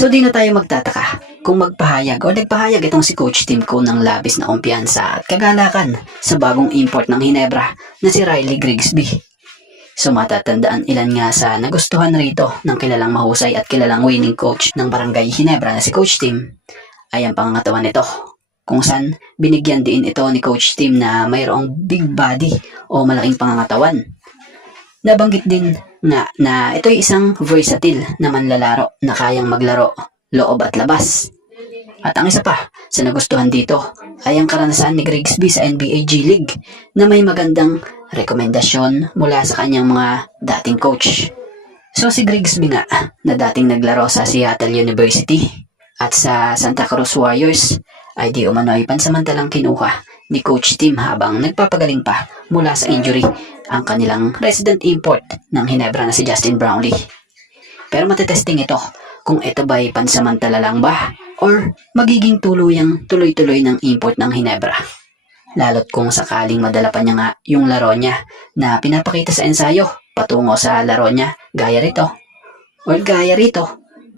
So di na tayo magtataka kung magpahayag o nagpahayag itong si Coach Tim Cone ng labis na kumpiyansa at kagalakan sa bagong import ng Hinebra na si Riley Grigsby. So matatandaan ilan nga sa nagustuhan rito ng kilalang mahusay at kilalang winning coach ng Barangay Hinebra na si Coach Tim ay ang pangangatawan nito, kung saan binigyan din ito ni Coach Tim na mayroong big body o malaking pangangatawan. Nabanggit din nga na ito ay isang versatile na manlalaro na kayang maglaro loob at labas. At ang isa pa sa nagustuhan dito ay ang karanasan ni Grigsby sa NBA G League na may magandang rekomendasyon mula sa kanyang mga dating coach. So si Grigsby nga na dating naglaro sa Seattle University at sa Santa Cruz Warriors ay di umano ay pansamantalang kinuha ni Coach Tim habang nagpapagaling pa mula sa injury ang kanilang resident import ng Hinebra na si Justin Brownlee. Pero matetesting ito kung ito ba'y pansamantala lang ba or magiging tuloy-tuloy ng import ng Hinebra. Lalo't kung sakaling madala pa niya nga yung laro niya na pinapakita sa ensayo patungo sa laro niya gaya rito.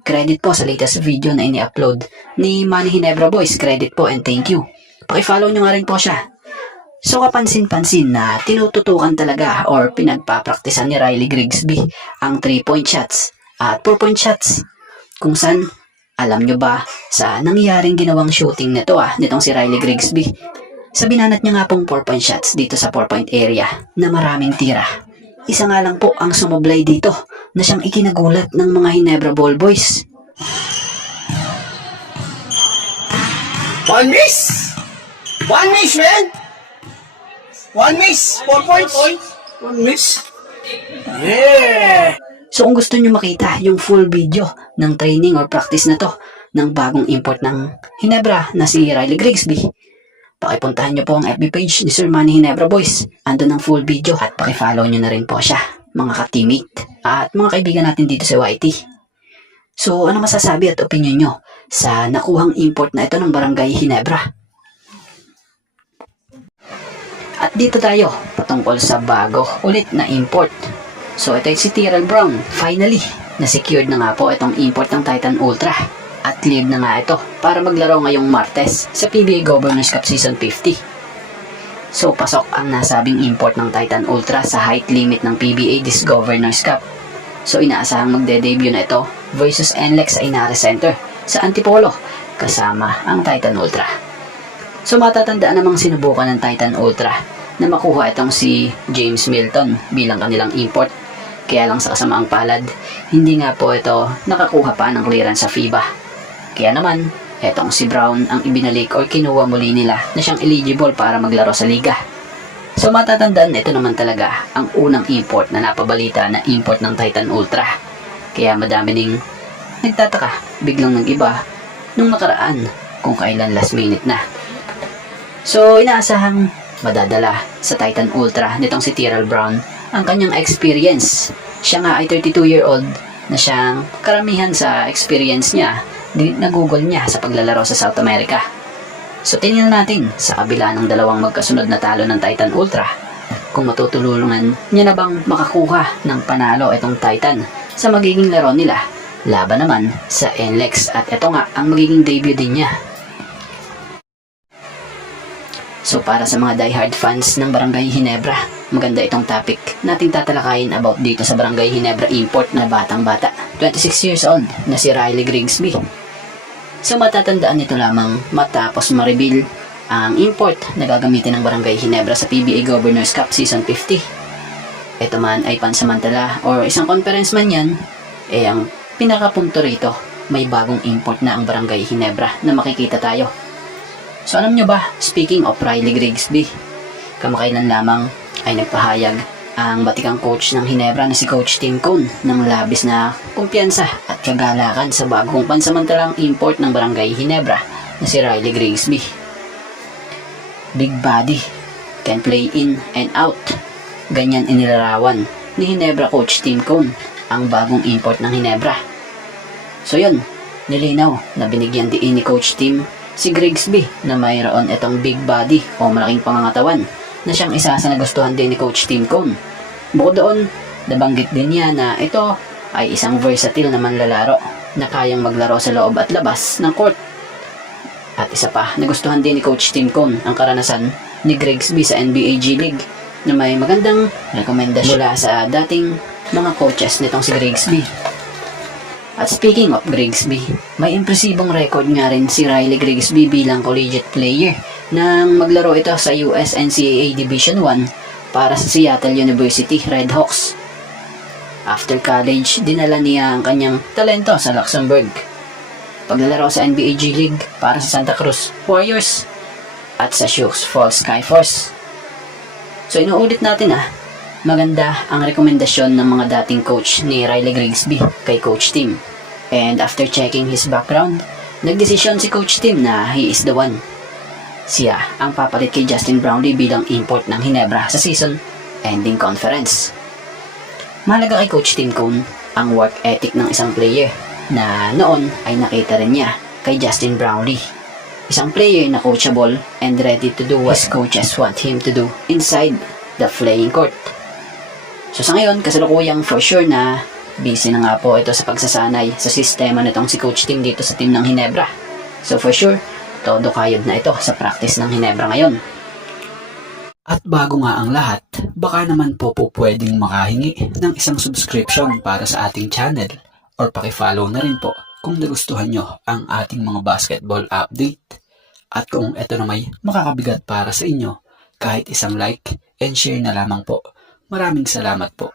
Credit po sa latest video na ini-upload ni Manny Hinebra Boys. Credit po and thank you. Pakifollow nyo nga rin po siya. So kapansin-pansin na tinututukan talaga or pinagpapraktisan ni Riley Grigsby ang 3-point shots at 4-point shots. Kung saan, alam nyo ba sa nangyaring ginawang shooting nitong si Riley Grigsby? Sa binanat niya nga pong 4-point shots dito sa 4-point area na maraming tira. Isa nga lang po ang sumablay dito na siyang ikinagulat ng mga Hinebra Ball Boys. One miss, man! One miss! 4 points! One miss! Yeah! So kung gusto nyo makita yung full video ng training or practice na to ng bagong import ng Hinebra na si Riley Grigsby, pakipuntahan nyo po ang FB page ni Sir Manny Hinebra Boys. Andun ang full video at pakifollow nyo na rin po siya, mga ka-teammate at mga kaibigan natin dito sa YT. So ano masasabi at opinion nyo sa nakuhang import na ito ng Barangay Hinebra? At dito tayo patungkol sa bago ulit na import. So ito ay si Tyrell Brown. Finally, na-secured na nga po itong import ng Titan Ultra. At cleared na nga ito para maglaro ngayong Martes sa PBA Governors Cup Season 50. So pasok ang nasabing import ng Titan Ultra sa height limit ng PBA this Governors Cup. So inaasahang magde-debut na ito versus NLEX sa Inare Center sa Antipolo kasama ang Titan Ultra. So matatandaan namang sinubukan ng Titan Ultra na makuha itong si James Milton bilang kanilang import. Kaya lang sa kasamaang palad, hindi nga po ito nakakuha pa ng clearance sa FIBA. Kaya naman, etong si Brown ang ibinalik o kinuha muli nila na siyang eligible para maglaro sa liga. So matatandaan, ito naman talaga ang unang import na napabalita na import ng Titan Ultra. Kaya madami ding nagtataka, biglang nag-iba nung nakaraan kung kailan last minute na. So inaasahang madadala sa Titan Ultra nitong si Tyrell Brown ang kanyang experience. Siya nga ay 32-year-old na siyang karamihan sa experience niya nagugol niya sa paglalaro sa South America. So tingnan natin sa kabila ng dalawang magkasunod na talo ng Titan Ultra kung matutulungan niya na bang makakuha ng panalo itong Titan sa magiging laro nila laban naman sa NLEX. At ito nga ang magiging debut din niya. So para sa mga diehard fans ng Barangay Hinebra, maganda itong topic nating tatalakayin about dito sa Barangay Hinebra import na batang-bata, 26 years old na si Riley Grigsby. So matatandaan nito lamang matapos ma-reveal ang import na gagamitin ng Barangay Hinebra sa PBA Governors Cup Season 50. Ito man ay pansamantala or isang conference man yan, ang pinakapunto rito, may bagong import na ang Barangay Hinebra na makikita tayo. So alam nyo ba, speaking of Riley Grigsby, kamakailan lamang ay nagpahayag ang batikang coach ng Hinebra na si Coach Tim Cone ng labis na kumpiyansa at kagalakan sa bagong pansamantalang import ng Barangay Hinebra na si Riley Grigsby. Big body, can play in and out. Ganyan inilarawan ni Hinebra Coach Tim Cone ang bagong import ng Hinebra. So yun, nilinaw na binigyan din ni Coach Tim si Grigsby na mayroon itong big body o malaking pangangatawan na siyang isa sa nagustuhan din ni Coach Tim Cone. Bukod doon, nabanggit din niya na ito ay isang versatile na manlalaro na kayang maglaro sa loob at labas ng court. At isa pa, nagustuhan din ni Coach Tim Cone ang karanasan ni Grigsby sa NBA G League na may magandang rekomendasyon mula sa dating mga coaches nitong si Grigsby. At speaking of Grigsby, may impresibong record nga rin si Riley Grigsby bilang collegiate player nang maglaro ito sa US NCAA Division I para sa Seattle University Redhawks. After college, dinala niya ang kanyang talento sa Luxembourg. Paglalaro sa NBA G League para sa Santa Cruz Warriors at sa Sioux Falls Skyforce. So inuulit natin maganda ang rekomendasyon ng mga dating coach ni Riley Grigsby kay Coach Tim. And after checking his background, nagdesisyon si Coach Tim na he is the one. Siya ang papalit kay Justin Brownlee bilang import ng Ginebra sa season-ending conference. Mahalaga kay Coach Tim Cone ang work ethic ng isang player na noon ay nakita rin niya kay Justin Brownlee. Isang player na coachable and ready to do what his coaches want him to do inside the playing court. So sa ngayon, kasalukuyang for sure na busy na nga po ito sa pagsasanay sa sistema nitong si Coach Tim dito sa team ng Ginebra. So for sure, todo kayod na ito sa practice ng Ginebra ngayon. At bago nga ang lahat, baka naman po pwedeng makahingi ng isang subscription para sa ating channel or paki-follow na rin po kung nagustuhan nyo ang ating mga basketball update. At kung ito na may makakabigat para sa inyo, kahit isang like and share na lamang po. Maraming salamat po.